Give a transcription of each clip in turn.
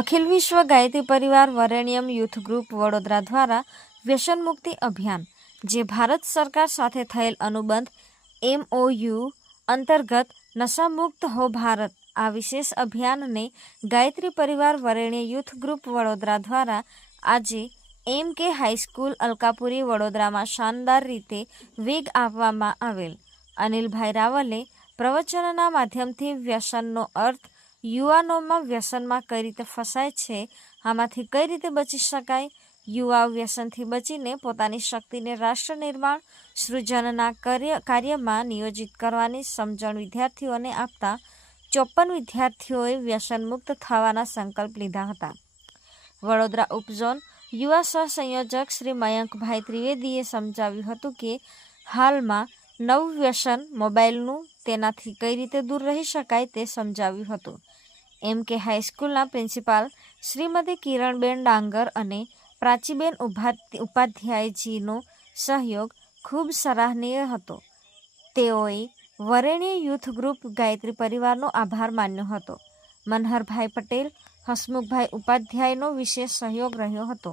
અખિલ વિશ્વ ગાયત્રી પરિવાર વરેણ્યમ youth group Vadodara દ્વારા વ્યસન મુક્તિ અભિયાન, જે ભારત સરકાર સાથે થયેલ અનુબંધ એમઓયુ અંતર્ગત નશામુક્ત હો ભારત, આ વિશેષ અભિયાનને ગાયત્રી પરિવાર વરેણ્ય યુથ ગ્રુપ વડોદરા દ્વારા આજે એમ કે હાઈસ્કૂલ અલકાપુરી વડોદરામાં શાનદાર રીતે વેગ આપવામાં આવેલ. અનિલભાઈ રાવલે પ્રવચનના માધ્યમથી વ્યસનનો અર્થ યુવાનોમાં વ્યસનમાં કઈ રીતે ફસાય છે, આમાંથી કઈ રીતે બચી શકાય? યુવા વ્યસનથી બચીને પોતાની શક્તિને રાષ્ટ્ર નિર્માણ, સૃજનના કાર્ય, કાર્યમાં નિયોજિત કરવાની સમજણ વિદ્યાર્થીઓને આપતા ચોપન વિદ્યાર્થીઓએ વ્યસનમુક્ત થવાના સંકલ્પ લીધા હતા. વડોદરા ઉપઝોન યુવા સહસંયોજક શ્રી મયંકભાઈ ત્રિવેદીએ સમજાવ્યું હતું કે, હાલમાં નવું વ્યસન મોબાઈલનું તેનાથી કઈ રીતે દૂર રહી શકાય તે સમજાવ્યું હતું. એમ કે હાઈસ્કૂલના પ્રિન્સિપાલ શ્રીમતી કિરણબેન ડાંગર અને પ્રાચીબેન ઉપાધ્યાયજીનો સહયોગ ખૂબ સરાહનીય હતો. તેઓએ વરેણી યુથ ગ્રુપ ગાયત્રી પરિવારનો આભાર માન્યો હતો. મનહરભાઈ પટેલ, હસમુખભાઈ ઉપાધ્યાયનો વિશેષ સહયોગ રહ્યો હતો.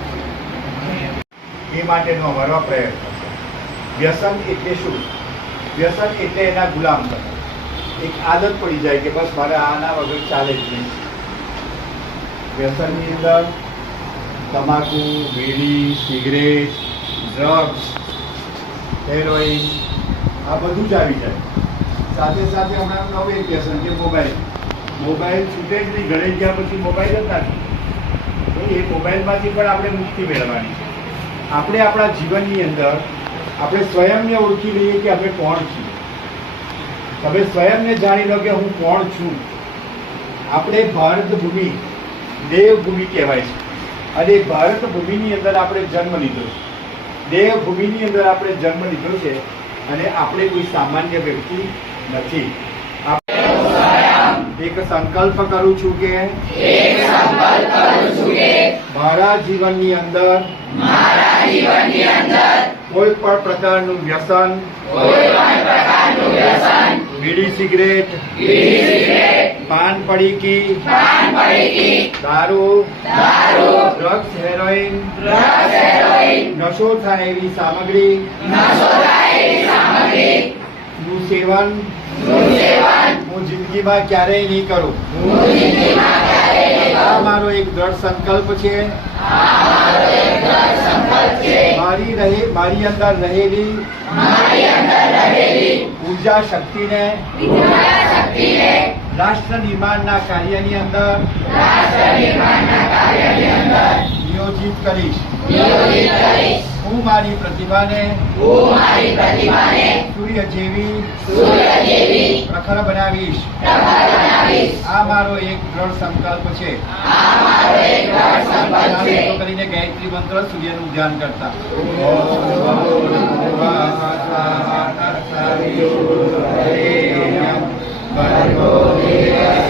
એ માટેનો અમારો પ્રયત્ન છે. વ્યસન એટલે શું? વ્યસન એટલે એના ગુલામ બનવું એક આદત પડી જાય કે બસ મારે આના વગર ચાલે જ નહીં. વ્યસનની અંદર તમાકુ, બીડી, સિગરેટ ડ્રગ્સ હેરોઇન આ બધું જ આવી જાય. સાથે સાથે હમણાં નવું એક વ્યસન કે મોબાઈલ. મોબાઈલ છૂટે જ નહીં, ઘરે ગયા પછી મોબાઈલ જ તો એ મોબાઈલમાંથી પણ આપણે મુક્તિ મેળવવાની છે. આપણે આપણા જીવનની અંદર આપણે સ્વયંને ઓળખી લઈએ કે અમે કોણ છીએ. તમે સ્વયંને જાણી લો કે હું કોણ છું. આપણે ભારત ભૂમિ દેવભૂમિ કહેવાય છે. અને ભારત ભૂમિની અંદર આપણે જન્મ લીધો છે. દેવભૂમિની અંદર આપણે જન્મ લીધો છે અને આપણે કોઈ સામાન્ય વ્યક્તિ નથી. એક સંકલ્પ કરું છું કે મારા જીવનની અંદર કોઈ પણ પ્રકારનું વ્યસન બીડી સિગરેટ પાન પડીકી દારૂ ડ્રગ્સ હેરોઇન નશો થાય એવી સામગ્રી નું સેવન હું જિંદગીમાં ક્યારેય નહીં કરું. આ મારો એક દ્રઢ સંકલ્પ છે. મારી રહે મારી અંદર રહેલી ઊર્જા શક્તિને રાષ્ટ્ર નિર્માણના કાર્યની અંદર નિયોજિત કરીશ. હું મારી પ્રતિભાને હું મારી પ્રતિભાને સૂર્ય જેવી સૂર્ય જેવી પ્રખર બનાવીશ પ્રખર બનાવીશ આ મારો એક દ્રઢ સંકલ્પ છે આ મારો એક દ્રઢ સંકલ્પ છે કરીને ગાયત્રી મંત્ર સૂર્યનું ધ્યાન કરતા ઓમ હરે નમ ભગવતે